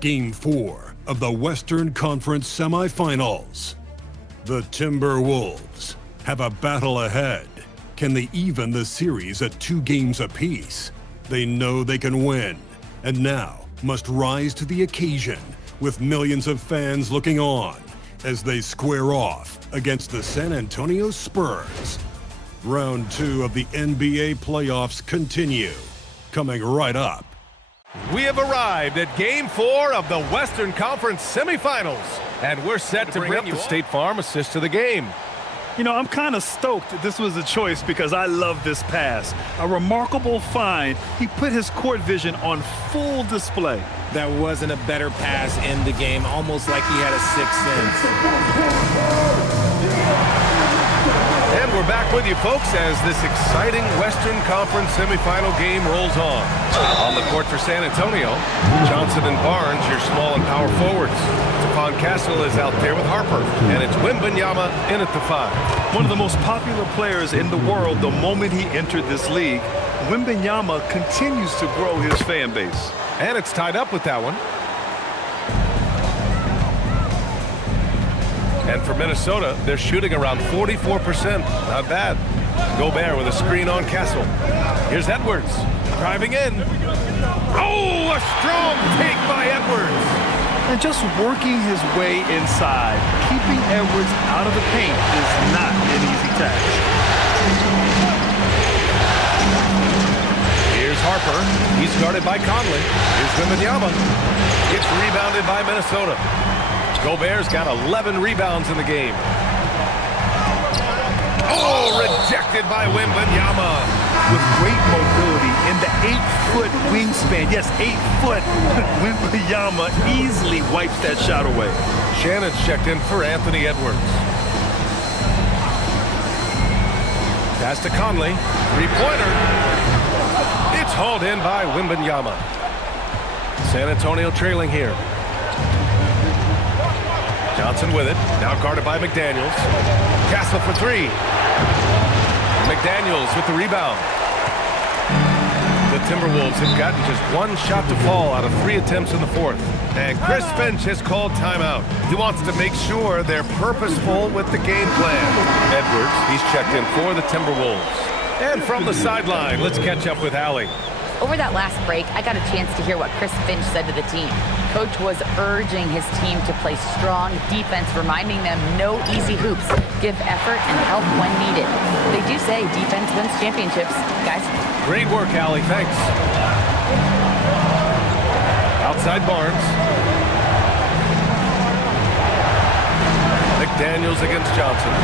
Game 4 of the Western Conference Semifinals. The Timberwolves have a battle ahead. Can they even the series at 2 games apiece? They know they can win, and now must rise to the occasion with millions of fans looking on as they square off against the San Antonio Spurs. Round 2 of the NBA playoffs continue, coming right up. We have arrived at Game 4 of the Western Conference Semifinals, and we're set to bring up the State Farm assist to the game. You know, I'm kind of stoked that this was a choice because I love this pass. A remarkable find. He put his court vision on full display. That wasn't a better pass in the game, almost like he had a sixth sense. And we're back with you, folks, as this exciting Western Conference semifinal game rolls on. On the court for San Antonio, Johnson and Barnes, your small and power forwards. Stephon Castle is out there with Harper, and it's Wembanyama in at the 5. One of the most popular players in the world the moment he entered this league, Wembanyama continues to grow his fan base. And it's tied up with that one. And for Minnesota, they're shooting around 44%. Not bad. Gobert with a screen on Castle. Here's Edwards driving in. Oh, a strong take by Edwards. And just working his way inside, keeping Edwards out of the paint is not an easy task. Here's Harper. He's guarded by Conley. Here's Wembanyama. It's rebounded by Minnesota. Gobert's got 11 rebounds in the game. Oh, rejected by Wembanyama. With great mobility in the 8-foot wingspan. Yes, 8 foot. Wembanyama easily wipes that shot away. Shannon's checked in for Anthony Edwards. Pass to Conley. Three-pointer. It's hauled in by Wembanyama. San Antonio trailing here. Johnson with it, now guarded by McDaniels. Castle for 3. McDaniels with the rebound. The Timberwolves have gotten just 1 shot to fall out of 3 attempts in the 4th. And Chris Finch has called timeout. He wants to make sure they're purposeful with the game plan. Edwards, he's checked in for the Timberwolves. And from the sideline, let's catch up with Allie. Over that last break, I got a chance to hear what Chris Finch said to the team. Coach was urging his team to play strong defense, reminding them no easy hoops, give effort, and help when needed. They do say defense wins championships, guys. Great work, Allie. Thanks. Outside Barnes. McDaniels against Johnson.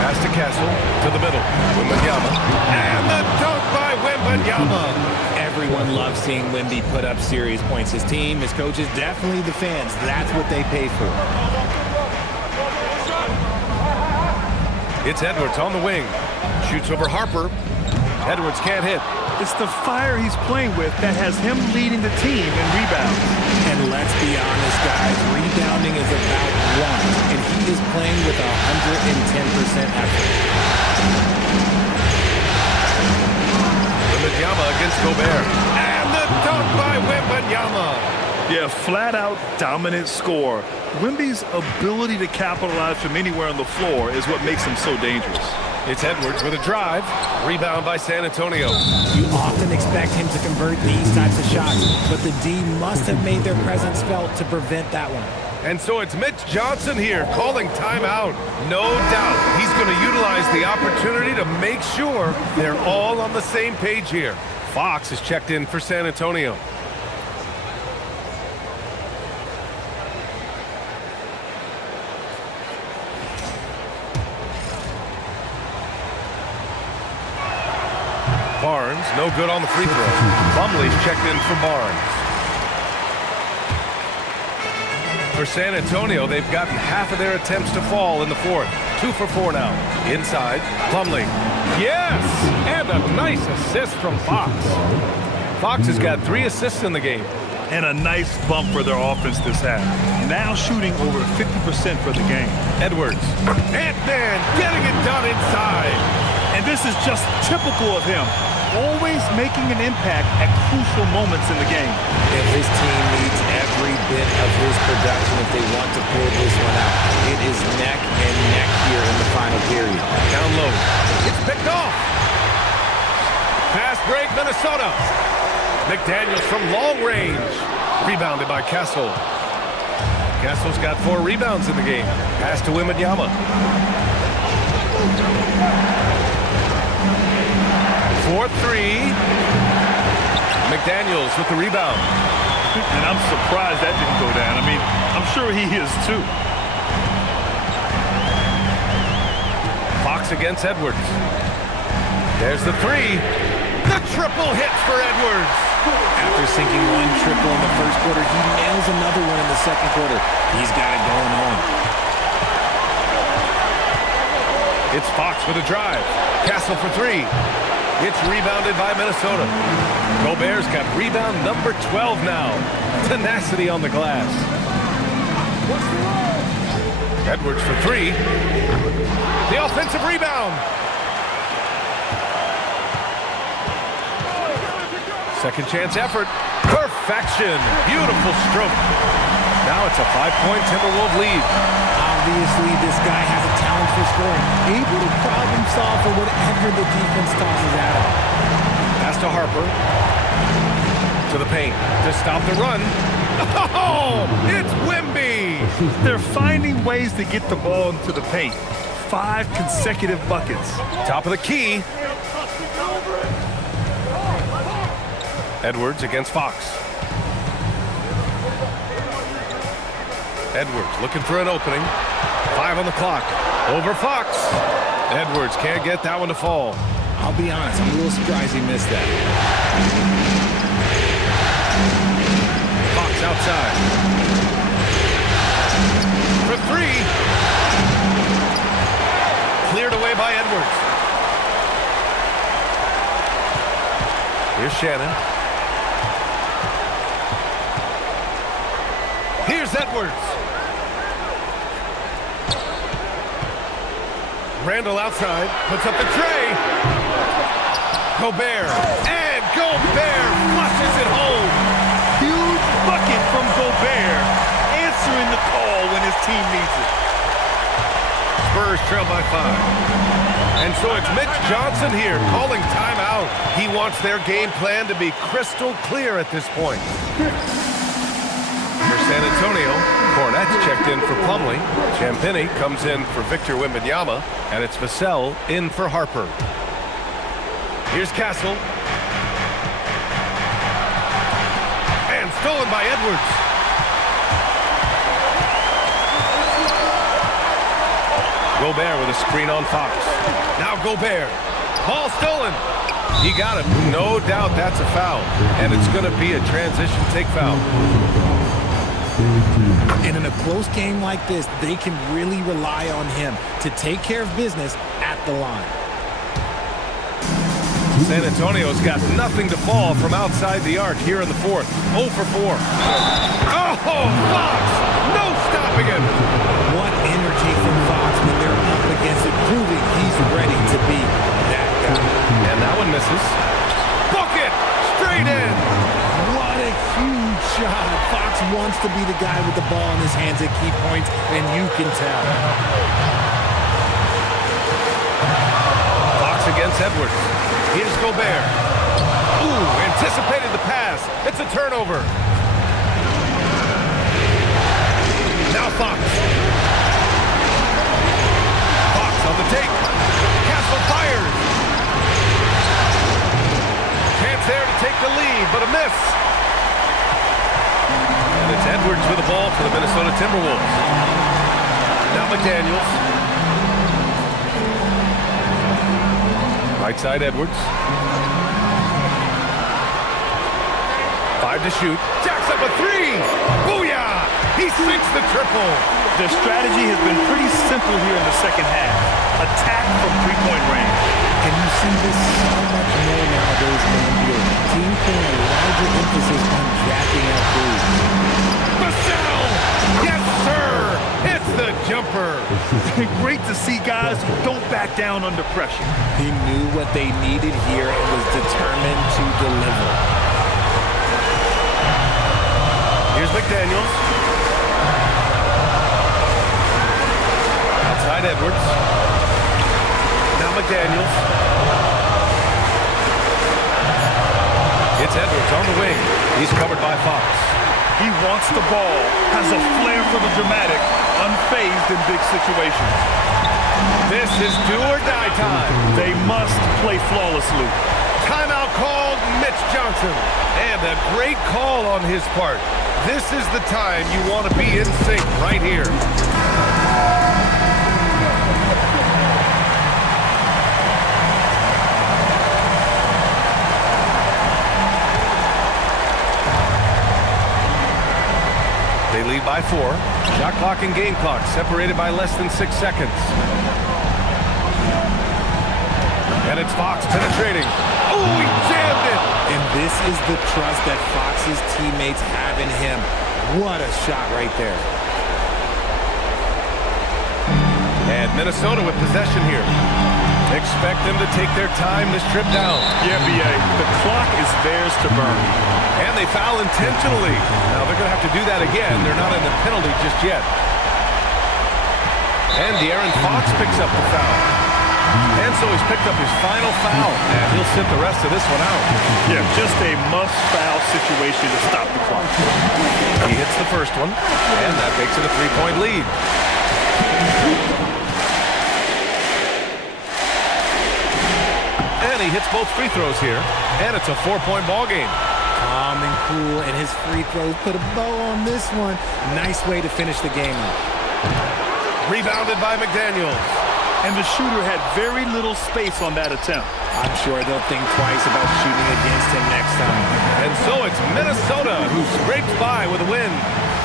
Pass to Castle, to the middle. Wembanyama. And the dunk by Wembanyama. Everyone loves seeing Wemby put up serious points. His team, his coaches, definitely the fans. That's what they pay for. It's Edwards on the wing. Shoots over Harper. Edwards can't hit. It's the fire he's playing with that has him leading the team in rebounds. And let's be honest, guys, rebounding is about 1, and he is playing with 110% effort. Wembanyama against Gobert. And the dunk by Wembanyama. Yeah, flat-out dominant score. Wemby's ability to capitalize from anywhere on the floor is what makes him so dangerous. It's Edwards with a drive. Rebound by San Antonio. You often expect him to convert these types of shots, but the D must have made their presence felt to prevent that one. And so it's Mitch Johnson here calling timeout. No doubt he's going to utilize the opportunity to make sure they're all on the same page here. Fox is checked in for San Antonio. Barnes, no good on the free throw. Plumlee's checked in for Barnes. For San Antonio, they've gotten half of their attempts to fall in the 4th. 2 for 4 now. Inside, Plumlee. Yes! And a nice assist from Fox. Fox has got 3 assists in the game. And a nice bump for their offense this half. Now shooting over 50% for the game. Edwards. And then getting it done inside. And this is just typical of him. always making an impact at crucial moments in the game. And his team needs every bit of his production if they want to pull this one out. It is neck and neck here in the final period. Down low. It's picked off. Fast break, Minnesota. McDaniels from long range. Rebounded by Castle. Castle's got 4 rebounds in the game. Pass to Wembanyama. 4-3. McDaniels with the rebound. And I'm surprised that didn't go down. I mean, I'm sure he is too. Fox against Edwards. There's the 3. The triple hits for Edwards. After sinking 1 triple in the first quarter, he nails another one in the second quarter. He's got it going on. It's Fox with a drive. Castle for 3. It's rebounded by Minnesota. Gobert's got rebound number 12 now. Tenacity on the glass. Edwards for 3. The offensive rebound. Second chance effort. Perfection. Beautiful stroke. Now it's a 5-point Timberwolves lead. Obviously, this guy has a talent for scoring. Able to problem solve for whatever the defense tosses at him. Pass to Harper. To the paint. To stop the run. Oh, it's Wemby. They're finding ways to get the ball into the paint. 5 consecutive buckets. Top of the key. Edwards against Fox. Edwards looking for an opening. 5 on the clock. Over Fox. Edwards can't get that one to fall. I'll be honest, I'm a little surprised he missed that. Fox outside. For 3. Cleared away by Edwards. Here's Shannon. Here's Edwards. Randall outside, puts up the tray. Gobert, and Gobert flushes it home. Huge bucket from Gobert, answering the call when his team needs it. Spurs trail by 5. And so it's Mitch Johnson here calling timeout. He wants their game plan to be crystal clear at this point. For San Antonio, Cornette's checked in for Plumlee. Champagny comes in for Victor Wembanyama. And it's Vassell in for Harper. Here's Castle. And stolen by Edwards. Gobert with a screen on Fox. Now Gobert. Ball stolen. He got him. No doubt that's a foul. And it's going to be a transition take foul. And in a close game like this, they can really rely on him to take care of business at the line. San Antonio's got nothing to fall from outside the arc here in the 4th. 0 for 4. Oh, Fox! No stopping him! What energy from Fox when they're up against it, proving he's ready to be that guy. And that one misses. Bucket! Straight in! What a huge shot. Fox wants to be the guy with the ball in his hands at key points, and you can tell. Fox against Edwards. Here's Gobert. Ooh, anticipated the pass. It's a turnover. Now Fox. Fox on the take. Castle fires. Chance there to take the lead, but a miss. And it's Edwards with the ball for the Minnesota Timberwolves. Now McDaniels. Right side Edwards. 5 to shoot. Jacks up a 3. Booyah! He sinks the triple. Their strategy has been pretty simple here in the second half. Attack from 3-point range. And you see this so much more nowadays in the NBA. Teams putting a larger emphasis on jacking up threes. Vassell! Yes, sir! It's the jumper. Great to see guys who don't back down under pressure. He knew what they needed here and was determined deliver. Here's McDaniels. Outside Edwards. Now McDaniels. It's Edwards on the wing. He's covered by Fox. He wants the ball, has a flair for the dramatic, unfazed in big situations. This is do or die time. They must play flawlessly. Timeout called, Mitch Johnson. And a great call on his part. This is the time you want to be in sync right here. They lead by 4. Shot clock and game clock separated by less than 6 seconds. And it's Fox penetrating. Oh, he jammed it! And this is the trust that Fox's teammates have in him. What a shot right there. And Minnesota with possession here. Expect them to take their time this trip down. Yeah, B.A., the clock is theirs to burn. And they foul intentionally. Now they're going to have to do that again. They're not in the penalty just yet. And De'Aaron Fox picks up the foul. And so he's picked up his final foul. And he'll sit the rest of this one out. Yeah, just a must-foul situation to stop the clock. He hits the first one. And that makes it a 3-point lead. And he hits both free throws here. And it's a 4-point ball game. Calm and cool, and his free throws put a bow on this one. Nice way to finish the game up. Rebounded by McDaniels. And the shooter had very little space on that attempt. I'm sure they'll think twice about shooting against him next time. And so it's Minnesota who scrapes by with a win.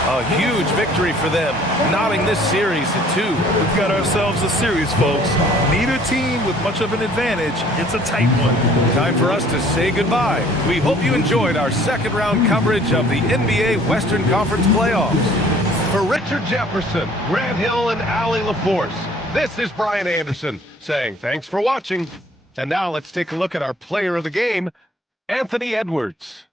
A huge victory for them, knotting this series at 2. We've got ourselves a series, folks. Neither team with much of an advantage. It's a tight one. Time for us to say goodbye. We hope you enjoyed our second round coverage of the NBA Western Conference playoffs. For Richard Jefferson, Grant Hill, and Allie LaForce, this is Brian Anderson saying thanks for watching. And now let's take a look at our player of the game, Anthony Edwards.